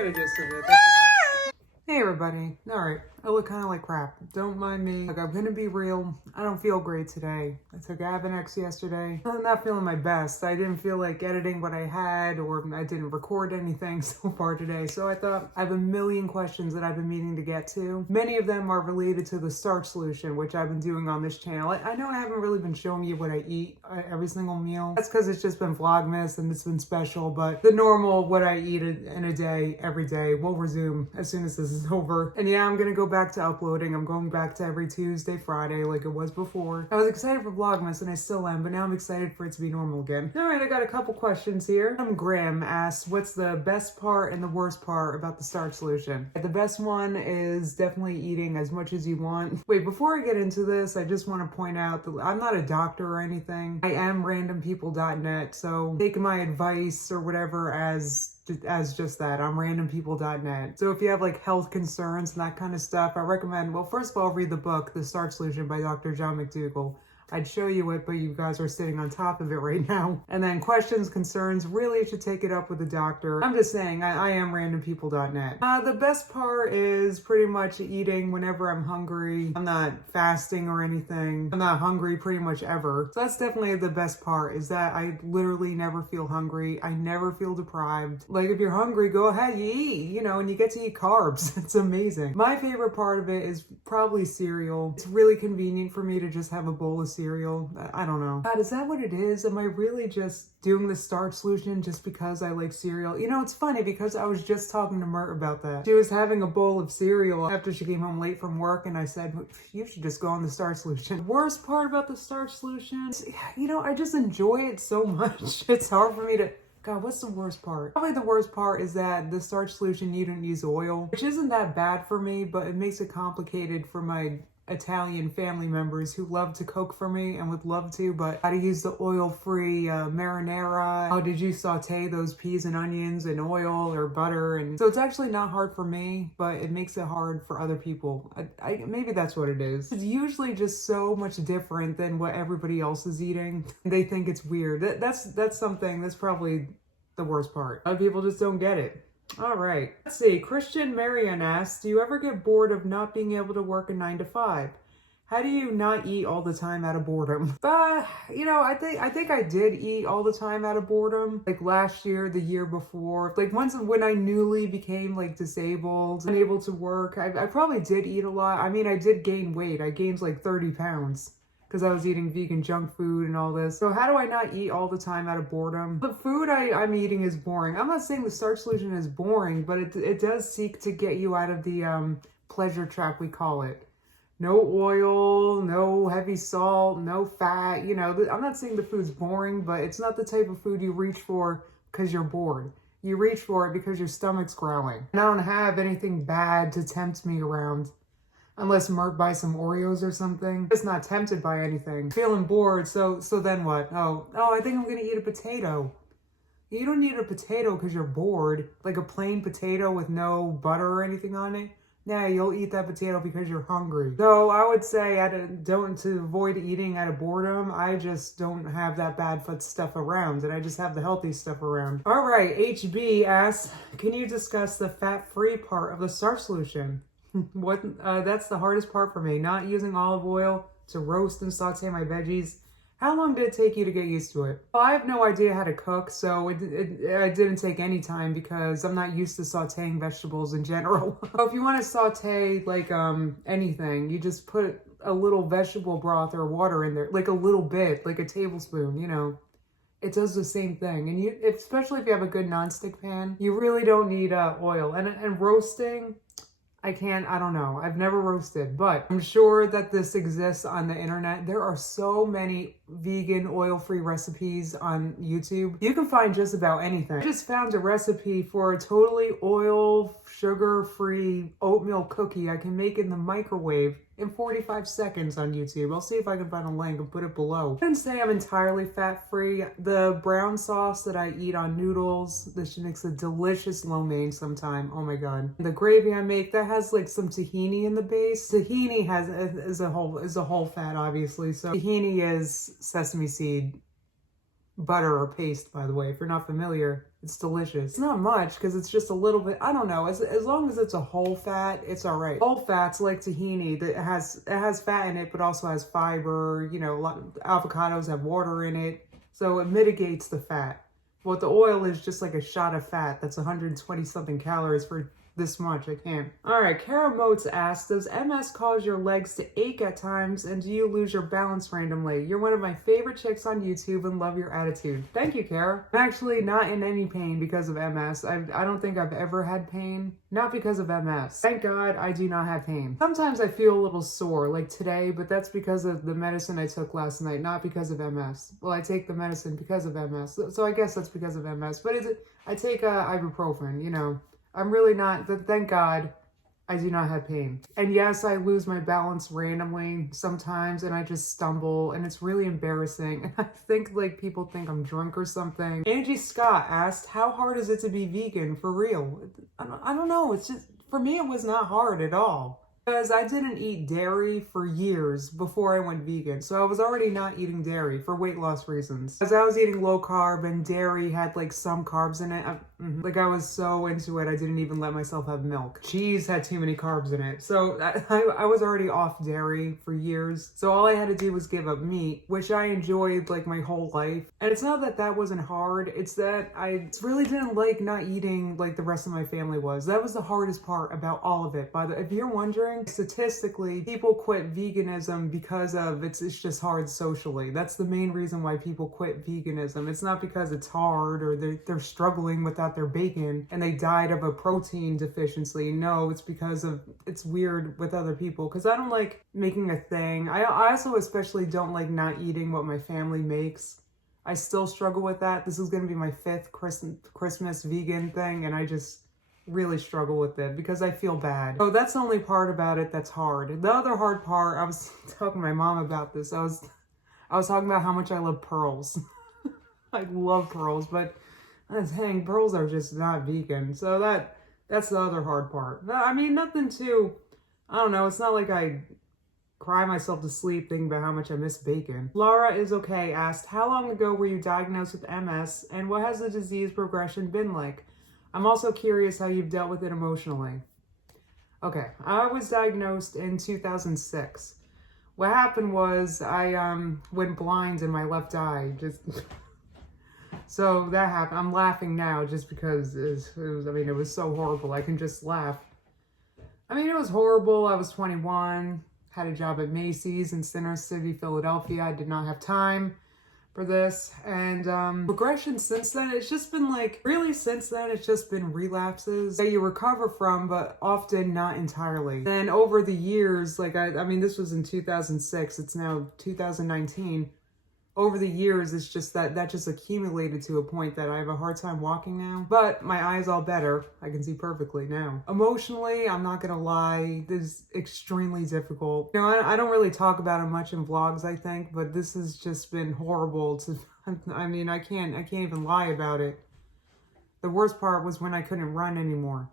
get a gist of it. That's enough. Hey everybody. Alright, I look kind of like crap. Don't mind me. Like, I'm gonna be real. I don't feel great today. I took Avonex yesterday. I'm not feeling my best. I didn't feel like editing what I had, or I didn't record anything so far today. So I thought, I have a million questions that I've been meaning to get to. Many of them are related to the starch solution, which I've been doing on this channel. I know I haven't really been showing you what I eat every single meal. That's because it's just been Vlogmas and it's been special, but the normal what I eat in a day, every day, will resume as soon as this is over. And yeah, I'm gonna go back to uploading. I'm going back to every Tuesday, Friday, like it was before. I was excited for Vlogmas, and I still am, but now I'm excited for it to be normal again. All right, I got a couple questions here. Graham asks, what's the best part and the worst part about the starch solution? The best one is definitely eating as much as you want. Wait, before I get into this, I just want to point out that I'm not a doctor or anything. I am randompeople.net, so take my advice or whatever as just that. I'm randompeople.net. So if you have like health concerns and that kind of stuff, I recommend, well, first of all, read the book, The Starch Solution by Dr. John McDougall. I'd show you it, but you guys are sitting on top of it right now. And then questions, concerns, really you should take it up with the doctor. I'm just saying, I am randompeople.net. The best part is pretty much eating whenever I'm hungry. I'm not fasting or anything. I'm not hungry pretty much ever. So that's definitely the best part, is that I literally never feel hungry. I never feel deprived. Like, if you're hungry, go ahead, you eat, you know, and you get to eat carbs. It's amazing. My favorite part of it is probably cereal. It's really convenient for me to just have a bowl of cereal. I don't know. God, is that what it is? Am I really just doing the starch solution just because I like cereal? You know, it's funny because I was just talking to Mert about that. She was having a bowl of cereal after she came home late from work, and I said, you should just go on the starch solution. The worst part about the starch solution, you know, I just enjoy it so much. It's hard for me to... God, what's the worst part? Probably the worst part is that the starch solution, you don't use oil, which isn't that bad for me, but it makes it complicated for my Italian family members who love to cook for me and would love to, but how to use the oil-free marinara. How did you saute those peas and onions in oil or butter? And so it's actually not hard for me, but it makes it hard for other people. Maybe that's what it is. It's usually just so much different than what everybody else is eating. They think it's weird. That's something that's probably the worst part. Other people just don't get it. All right, let's see. Christian Marion asks, do you ever get bored of not being able to work a 9 to 5? How do you not eat all the time out of boredom? You know, I think I did eat all the time out of boredom. Like last year, the year before, like when I newly became like disabled, unable to work, I probably did eat a lot. I mean, I did gain weight. I gained like 30 pounds. Because I was eating vegan junk food and all this. So how do I not eat all the time out of boredom? The food I'm eating is boring. I'm not saying the starch solution is boring, but it does seek to get you out of the pleasure trap, we call it. No oil, no heavy salt, no fat. You know, I'm not saying the food's boring, but it's not the type of food you reach for because you're bored. You reach for it because your stomach's growling. And I don't have anything bad to tempt me around. Unless Mert buys some Oreos or something. Just not tempted by anything. Feeling bored, so then what? Oh, I think I'm gonna eat a potato. You don't eat a potato because you're bored. Like a plain potato with no butter or anything on it. Nah, you'll eat that potato because you're hungry. So I would say to avoid eating out of boredom, I just don't have that bad stuff around, and I just have the healthy stuff around. All right, HB asks, can you discuss the fat-free part of the starch solution? That's the hardest part for me, not using olive oil to roast and saute my veggies. How long did it take you to get used to it? Well, I have no idea how to cook, so it didn't take any time because I'm not used to sauteing vegetables in general. So if you want to saute like anything, you just put a little vegetable broth or water in there, like a little bit, like a tablespoon, you know. It does the same thing, and especially if you have a good nonstick pan, you really don't need oil. And roasting, I don't know. I've never roasted, but I'm sure that this exists on the internet. There are so many vegan oil-free recipes on YouTube. You can find just about anything. I just found a recipe for a totally oil, sugar-free oatmeal cookie I can make in the microwave in 45 seconds on YouTube. I'll see if I can find a link and put it below. I wouldn't say I'm entirely fat-free. The brown sauce that I eat on noodles, this makes a delicious lo mein sometime. Oh my God. The gravy I make, that has like some tahini in the base. Tahini is a whole fat, obviously. So tahini is sesame seed butter or paste, by the way, if you're not familiar. It's delicious. It's not much because it's just a little bit, I don't know, as long as it's a whole fat, it's all right. Whole fats like tahini that it has fat in it, but also has fiber, you know, avocados have water in it. So it mitigates the fat. But the oil is just like a shot of fat. That's 120 something calories for this much. I can't. All right, Kara Motes asked, does MS cause your legs to ache at times and do you lose your balance randomly? You're one of my favorite chicks on YouTube and love your attitude. Thank you, Kara. I'm actually not in any pain because of MS. I don't think I've ever had pain. Not because of MS. Thank God I do not have pain. Sometimes I feel a little sore, like today, but that's because of the medicine I took last night, not because of MS. Well, I take the medicine because of MS, so I guess that's because of MS. But I take ibuprofen, you know. I'm really not, thank God, I do not have pain. And yes, I lose my balance randomly sometimes and I just stumble and it's really embarrassing. And I think like people think I'm drunk or something. Angie Scott asked, how hard is it to be vegan for real? I don't know. It's just, for me, it was not hard at all. Because I didn't eat dairy for years before I went vegan. So I was already not eating dairy for weight loss reasons. As I was eating low carb and dairy had like some carbs in it. Like I was so into it, I didn't even let myself have milk. Cheese had too many carbs in it. So I was already off dairy for years. So all I had to do was give up meat, which I enjoyed like my whole life. And it's not that that wasn't hard. It's that I really didn't like not eating like the rest of my family was. That was the hardest part about all of it. If you're wondering, statistically, people quit veganism because of it's just hard socially. That's the main reason why people quit veganism. It's not because it's hard or they're struggling without their bacon and they died of a protein deficiency. No, it's because of it's weird with other people because I don't like making a thing. I also especially don't like not eating what my family makes. I still struggle with that. This is going to be my 5th Christmas vegan thing and I just really struggle with it because I feel bad. So that's the only part about it that's hard. The other hard part, I was talking to my mom about this. I was talking about how much I love pearls. I love pearls, but dang, pearls are just not vegan. So that's the other hard part. I mean, nothing too, I don't know, it's not like I cry myself to sleep thinking about how much I miss bacon. Laura is okay asked, how long ago were you diagnosed with MS and what has the disease progression been like? I'm also curious how you've dealt with it emotionally. Okay, I was diagnosed in 2006. What happened was I went blind in my left eye. So that happened. I'm laughing now just because it was so horrible. I can just laugh. I mean, it was horrible. I was 21, had a job at Macy's in Center City, Philadelphia. I did not have time for this, and progression since then, it's just been like, really since then, it's just been relapses that you recover from, but often not entirely. Then over the years, like I mean, this was in 2006, it's now 2019. Over the years, it's just that just accumulated to a point that I have a hard time walking now. But my eye's all better. I can see perfectly now. Emotionally, I'm not gonna lie, this is extremely difficult. You know, I don't really talk about it much in vlogs, I think, but this has just been horrible to, I mean, I can't even lie about it. The worst part was when I couldn't run anymore.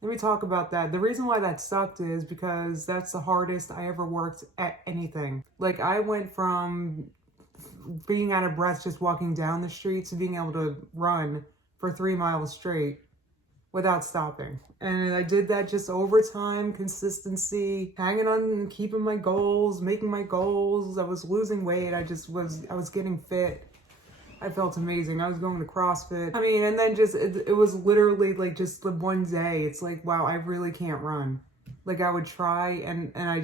Let me talk about that. The reason why that sucked is because that's the hardest I ever worked at anything. Like I went from being out of breath just walking down the street to being able to run for 3 miles straight without stopping. And I did that just over time, consistency, hanging on, keeping my goals, making my goals. I was losing weight. I was getting fit. I felt amazing. I was going to CrossFit. I mean, and then just, it was literally like just the one day, it's like, wow, I really can't run. Like I would try and I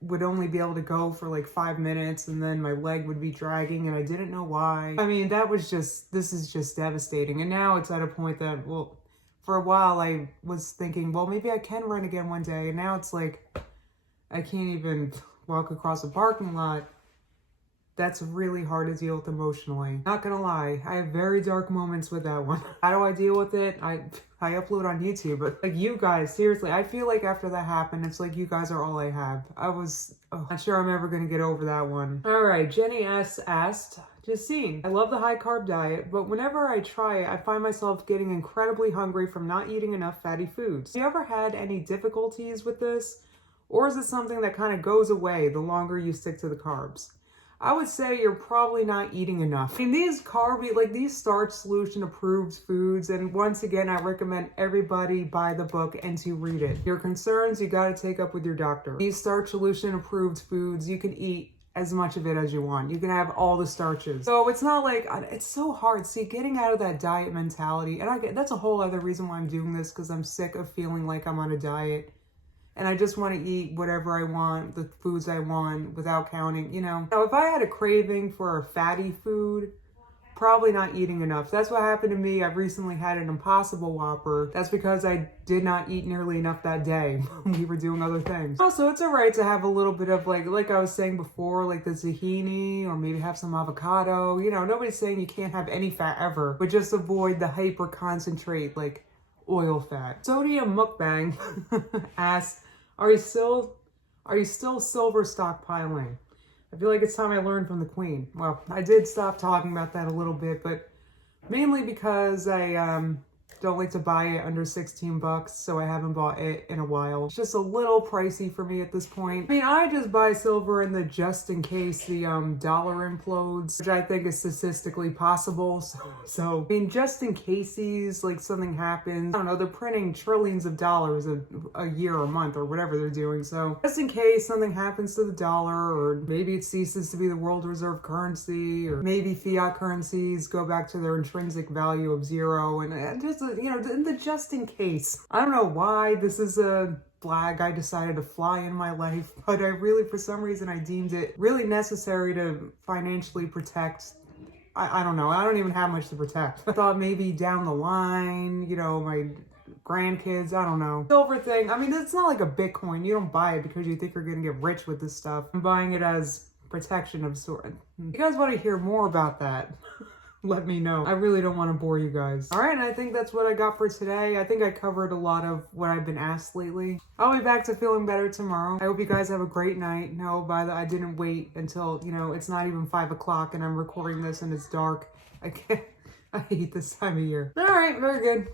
would only be able to go for like 5 minutes and then my leg would be dragging and I didn't know why. I mean, this is just devastating. And now it's at a point that, well, for a while I was thinking, well, maybe I can run again one day. And now it's like, I can't even walk across a parking lot. That's really hard to deal with emotionally. Not gonna lie, I have very dark moments with that one. How do I deal with it? I upload on YouTube, but like you guys, seriously, I feel like after that happened, it's like you guys are all I have. Not sure I'm ever gonna get over that one. All right, Jenny S asked, Justine, I love the high carb diet, but whenever I try it, I find myself getting incredibly hungry from not eating enough fatty foods. Have you ever had any difficulties with this? Or is it something that kind of goes away the longer you stick to the carbs? I would say you're probably not eating enough. I mean, these starch solution approved foods, and once again, I recommend everybody buy the book and to read it. Your concerns, you got to take up with your doctor. These starch solution approved foods, you can eat as much of it as you want. You can have all the starches. So it's not like, it's so hard. See, getting out of that diet mentality, and that's a whole other reason why I'm doing this, because I'm sick of feeling like I'm on a diet. And I just want to eat whatever I want, the foods I want, without counting, Now, if I had a craving for a fatty food, probably not eating enough. That's what happened to me. I've recently had an Impossible Whopper. That's because I did not eat nearly enough that day. We were doing other things. Also, it's all right to have a little bit of like I was saying before, like the tahini, or maybe have some avocado. Nobody's saying you can't have any fat ever, but just avoid the hyper concentrate, like oil fat. Sodium Mukbang asks, are you still silver stockpiling? I feel like it's time I learned from the queen. Well, I did stop talking about that a little bit, but mainly because I don't like to buy it under 16 bucks, so I haven't bought it in a while. It's just a little pricey for me at this point. I mean, I just buy silver in the just in case the dollar implodes, which I think is statistically possible. So I mean, just in case something happens, I don't know, they're printing trillions of dollars a year or a month or whatever they're doing. So just in case something happens to the dollar, or maybe it ceases to be the world reserve currency, or maybe fiat currencies go back to their intrinsic value of zero, and just the just in case. I don't know why this is a flag I decided to fly in my life, but for some reason, I deemed it really necessary to financially protect. I don't know. I don't even have much to protect. I thought maybe down the line, my grandkids, I don't know. Silver thing, I mean, it's not like a Bitcoin. You don't buy it because you think you're going to get rich with this stuff. I'm buying it as protection of sort. You guys want to hear more about that? Let me know. I really don't want to bore you guys. All right, and I think that's what I got for today. I think I covered a lot of what I've been asked lately. I'll be back to feeling better tomorrow. I hope you guys have a great night. No, I didn't wait until, it's not even 5 o'clock and I'm recording this and it's dark. I hate this time of year. All right, very good.